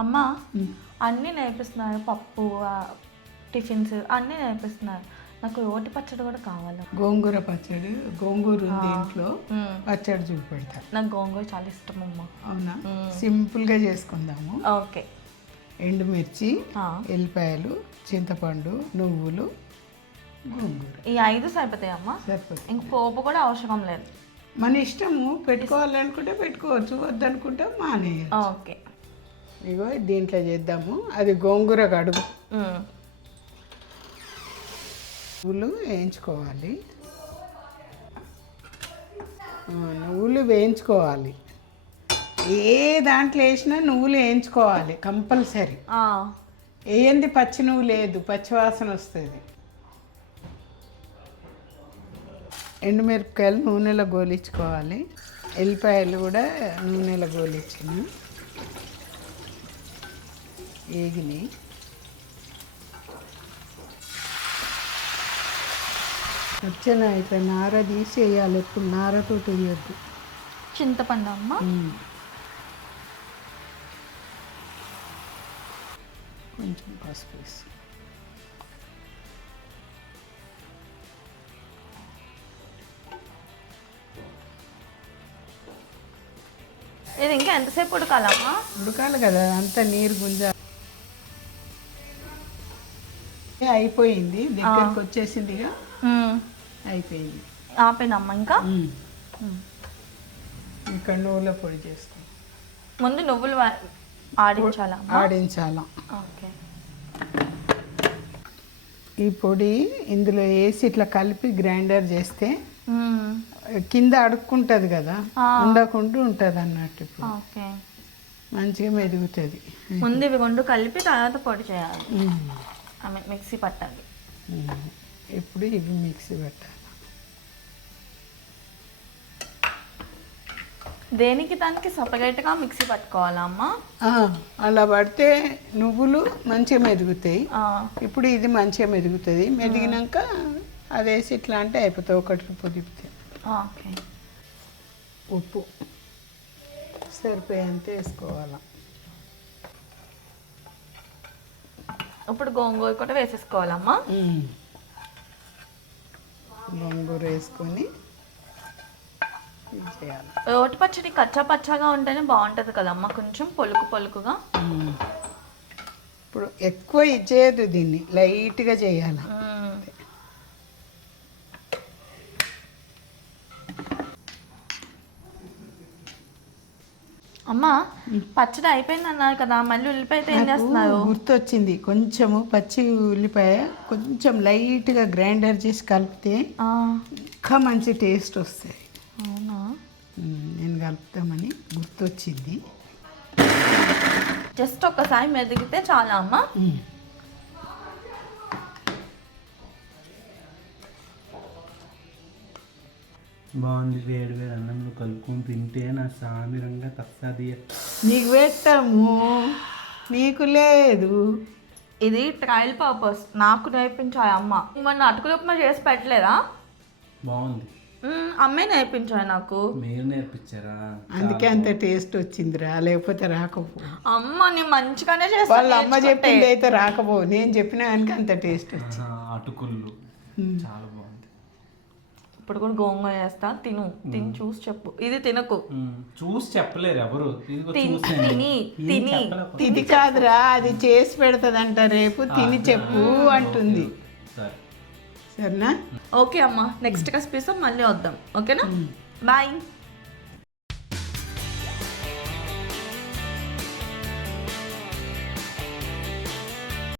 అమ్మ అన్నీ నేర్పిస్తున్నారు, పప్పు టిఫిన్స్ అన్నీ నేర్పిస్తున్నారు. నాకు రోటి పచ్చడి కూడా కావాలి. గోంగూర పచ్చడి, గోంగూర ఉంది ఇంట్లో, పచ్చడి చూపెడతా. నాకు గోంగూర చాలా ఇష్టం అమ్మ. అవునా? సింపుల్గా చేసుకుందాము. ఓకే. ఎండుమిర్చి, ఎల్లిపాయలు, చింతపండు, నువ్వులు, గోంగూర, ఈ 5 సరిపోతాయి అమ్మ. సరిపోతుంది. ఇంక పోపు కూడా అవసరం లేదు. మన ఇష్టము, పెట్టుకోవాలనుకుంటే పెట్టుకోవచ్చు, వద్దనుకుంటే మానేయాలి. ఓకే. ఇగో దీంట్లో చేద్దాము. అది గోంగూర కడుగు. నువ్వులు వేయించుకోవాలి. నువ్వులు వేయించుకోవాలి. ఏ దాంట్లో వేసినా నువ్వులు వేయించుకోవాలి కంపల్సరీ. వేయంది పచ్చి నువ్వు లేదు, పచ్చివాసన వస్తుంది. ఎండుమిరపకాయలు నూనెలో గోలించుకోవాలి. ఎల్లిపాయలు కూడా నూనెలో గోలించిన వేగినాయి. పచ్చని అయిపోయి నార తీసి వేయాలి. ఎప్పుడు నారతో వేయద్దు. చింతపండు అమ్మ. కొంచెం పసుపు వేసి ఇది ఇంకా ఎంతసేపు ఉడకాలమ్మా? ఉడకాలి కదా, అంతా నీరు గుంజ అయిపోయింది, దగ్గరకు వచ్చేసిందిగా. అయిపోయింది. ఆపేనమ్మా ఇంకా. ఇక్కడ నువ్వుల పొడి చేస్తాం. ముందు నువ్వులు ఆడించాలా? ఆడించాలా. ఓకే. ఈ పొడి ఇందులో వేసి ఇట్లా కలిపి గ్రైండర్ చేస్తే కింద అడుక్కుంటుంది కదా, ఉండకుండా ఉంటుంది అన్నట్టు. ఓకే. మంచిగా మెదుగుతుంది. ముందు ఇవి రెండు కలిపి తర్వాత పొడి చేయాలి, మిక్సీ పట్టాలి. ఇప్పుడు ఇవి మిక్సీ పెట్టాలి. దేనికి దానికి సపరేట్గా మిక్సీ పట్టుకోవాలా అమ్మ? అలా పడితే నువ్వులు మంచిగా మెదుగుతాయి. ఇప్పుడు ఇది మంచిగా మెదుగుతుంది. మెదిగినాక అది వేసి ఇట్లా అంటే అయిపోతుంది. ఒకటి పొదిపితే. ఓకే. ఉప్పు సరిపోయేంత వేసుకోవాలా. ఇప్పుడు గోంగూర కూడా వేసేసుకోవాలమ్మా. గోంగూర వేసుకొని చేయాలి. రోటి పచ్చడి కచ్చా పచ్చగా ఉంటేనే బాగుంటుంది కదమ్మా, కొంచెం పొలుకు పొలుకుగా. ఇప్పుడు ఎక్కువ ఇచ్చేయద్దు, దీన్ని లైట్గా చేయాలి. అమ్మా పచ్చడి అయిపోయింది అన్నారు కదా, మళ్ళీ ఉల్లిపాయతో ఏం చేస్తున్నారు? గుర్తొచ్చింది. కొంచెము పచ్చి ఉల్లిపాయ కొంచెం లైట్గా గ్రైండర్ చేసి కలిపితే ఇంకా మంచి టేస్ట్ వస్తాయి. అవునా? నేను కలుపుతామని గుర్తొచ్చింది. జస్ట్ ఒక్కసారి మెదిగితే చాలా అమ్మా. బాగుంది. వేడి వేడి అన్నంలో కలుపుకొని తింటే నా సామిరంగా తప్పది. నీకు పెట్టాము, నీకు లేదు. ఇది ట్రయల్ పర్పస్, నాకు నేర్పించాయి అమ్మ. మొన్న అటుకులు ఉప్మా చేసి పెట్టలేదా? బాగుంది. అమ్మే నేర్పించాయి నాకు. మీరు నేర్పించారా? అందుకే అంత టేస్ట్ వచ్చిందిరా, లేకపోతే రాకపో. అమ్మ నేను మంచిగానే చేస్తాను. వాళ్ళ అమ్మ చెప్పింది అయితే రాకపో, నేను చెప్పిన దానికి అంత టేస్ట్ వచ్చింది. అటుకులు చాలా బాగుంది. ఇప్పుడు కూడా గోంగూర చేస్తా, తిని చూసి చెప్పు. ఇది తినకు. చూసి చెప్పలేరు ఎవరు. ఇది కాదురా, అది చేసి పెడతదంట రేపు, తిని చెప్పు అంటుంది. సరేనా? ఓకే అమ్మ, నెక్స్ట్ రెసిపీస్ మళ్ళీ వద్దాం. ఓకేనా? బాయ్.